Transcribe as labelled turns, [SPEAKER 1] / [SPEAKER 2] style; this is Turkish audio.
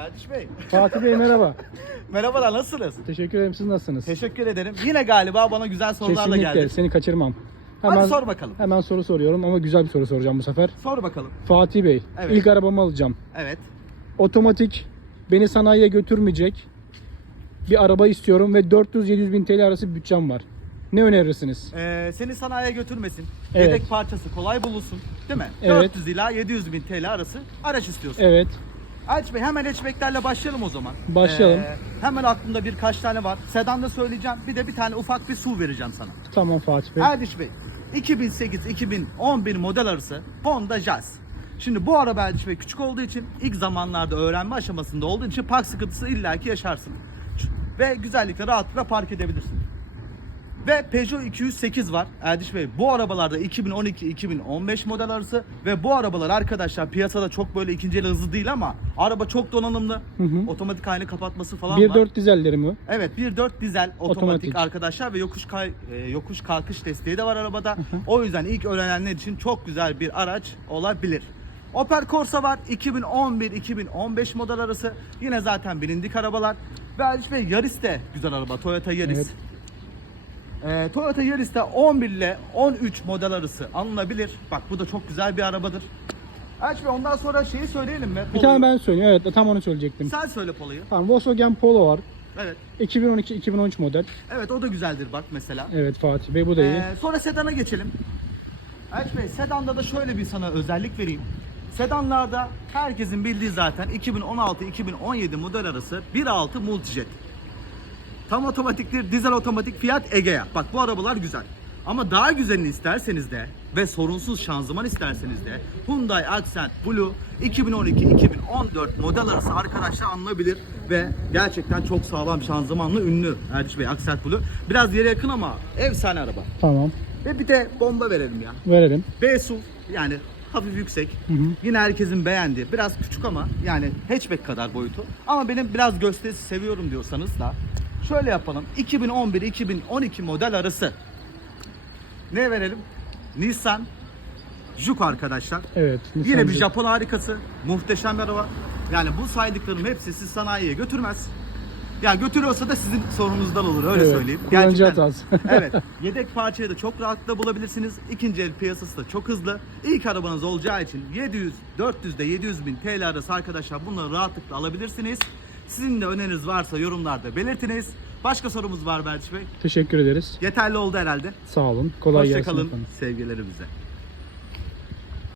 [SPEAKER 1] Erdiş Bey.
[SPEAKER 2] Fatih Bey merhaba.
[SPEAKER 1] Merhabalar nasılsınız?
[SPEAKER 2] Teşekkür ederim. Siz nasılsınız?
[SPEAKER 1] Teşekkür ederim. Yine galiba bana güzel sorularla
[SPEAKER 2] Kesinlikle.
[SPEAKER 1] geldin.
[SPEAKER 2] Seni kaçırmam.
[SPEAKER 1] Hadi sor bakalım.
[SPEAKER 2] Hemen soru soruyorum ama güzel bir soru soracağım bu sefer.
[SPEAKER 1] Sor bakalım.
[SPEAKER 2] Fatih Bey,
[SPEAKER 1] Evet.
[SPEAKER 2] ilk arabamı alacağım.
[SPEAKER 1] Evet.
[SPEAKER 2] Otomatik, beni sanayiye götürmeyecek bir araba istiyorum ve 400-700 bin TL arası bütçem var. Ne önerirsiniz?
[SPEAKER 1] Ee, seni sanayiye götürmesin.
[SPEAKER 2] Evet.
[SPEAKER 1] Yedek parçası kolay bulunsun. Değil mi?
[SPEAKER 2] Evet.
[SPEAKER 1] 400 ila 700 bin TL arası araç istiyorsun.
[SPEAKER 2] Evet.
[SPEAKER 1] Erdiş Bey hemen hatchback'lerle başlayalım o zaman.
[SPEAKER 2] Başlayalım.
[SPEAKER 1] Ee, hemen aklımda birkaç tane var. Sedan da söyleyeceğim. Bir de bir tane ufak bir su vereceğim sana.
[SPEAKER 2] Tamam Fatih Bey.
[SPEAKER 1] Erdiş Bey 2008-2011 model arası Honda Jazz. Şimdi bu araba Erdiş Bey küçük olduğu için ilk zamanlarda öğrenme aşamasında olduğu için park sıkıntısı illaki yaşarsın. Ve güzellikle rahatlıkla park edebilirsin. Ve Peugeot 208 var Erdiş Bey. Bu arabalarda 2012-2015 model arası ve bu arabalar arkadaşlar piyasada çok böyle ikinci el hızlı değil ama araba çok donanımlı.
[SPEAKER 2] Hı hı.
[SPEAKER 1] Otomatik ayna kapatması falan var.
[SPEAKER 2] 1.4 dizelleri mi?
[SPEAKER 1] Evet 1.4 dizel otomatik,
[SPEAKER 2] Otomatik.
[SPEAKER 1] arkadaşlar ve yokuş kay- e, yokuş kalkış desteği de var arabada. O yüzden ilk öğrenenler için çok güzel bir araç olabilir. Opel Corsa var 2011-2015 model arası. Yine zaten bilindik arabalar. Ve Aliş Bey Yaris de güzel araba. Toyota Yaris.
[SPEAKER 2] Evet.
[SPEAKER 1] Ee, Toyota Yaris'te 11 ile 13 model arası alınabilir. Bak bu da çok güzel bir arabadır. Aliş Bey ondan sonra şeyi söyleyelim mi?
[SPEAKER 2] Bir
[SPEAKER 1] Polo'yu.
[SPEAKER 2] tane ben söyleyeyim. Evet tam onu söyleyecektim.
[SPEAKER 1] Sen söyle Polo'yu.
[SPEAKER 2] Tamam Volkswagen Polo var.
[SPEAKER 1] Evet.
[SPEAKER 2] 2012-2013 model.
[SPEAKER 1] Evet o da güzeldir bak mesela.
[SPEAKER 2] Evet Fatih Bey bu da iyi.
[SPEAKER 1] Ee, sonra sedana geçelim. Erç Bey sedanda da şöyle bir sana özellik vereyim. Sedanlarda herkesin bildiği zaten 2016-2017 model arası 1.6 Multijet. Tam otomatiktir, dizel otomatik Fiat Egea. Bak bu arabalar güzel. Ama daha güzelini isterseniz de ve sorunsuz şanzıman isterseniz de Hyundai Accent Blue 2012-2014 model arası arkadaşlar alınabilir ve gerçekten çok sağlam şanzımanlı ünlü Erdiş Bey Accent Blue. Biraz yere yakın ama efsane araba.
[SPEAKER 2] Tamam.
[SPEAKER 1] Ve bir de bomba verelim ya.
[SPEAKER 2] Verelim.
[SPEAKER 1] B-SUV yani hafif yüksek.
[SPEAKER 2] Hı hı.
[SPEAKER 1] Yine herkesin beğendiği. Biraz küçük ama yani hatchback kadar boyutu. Ama benim biraz gösterisi seviyorum diyorsanız da şöyle yapalım. 2011-2012 model arası. Ne verelim? Nissan Juke arkadaşlar.
[SPEAKER 2] Evet.
[SPEAKER 1] Yine
[SPEAKER 2] Nissan
[SPEAKER 1] bir
[SPEAKER 2] Juke.
[SPEAKER 1] Japon harikası. Muhteşem bir araba. Yani bu saydıklarım hepsi siz sanayiye götürmez. Ya götürüyorsa da sizin sorunuzdan olur öyle
[SPEAKER 2] Evet,
[SPEAKER 1] söyleyeyim.
[SPEAKER 2] kullanıcı hatası.
[SPEAKER 1] evet. Yedek parçayı da çok rahatlıkla bulabilirsiniz. İkinci el piyasası da çok hızlı. İlk arabanız olacağı için 700, 400 de 700 bin TL arası arkadaşlar bunları rahatlıkla alabilirsiniz. Sizin de öneriniz varsa yorumlarda belirtiniz. Başka sorumuz var Berç Bey.
[SPEAKER 2] Teşekkür ederiz.
[SPEAKER 1] Yeterli oldu herhalde.
[SPEAKER 2] Sağ olun. Kolay gelsin.
[SPEAKER 1] Hoşçakalın.
[SPEAKER 2] efendim.
[SPEAKER 1] Sevgilerimize.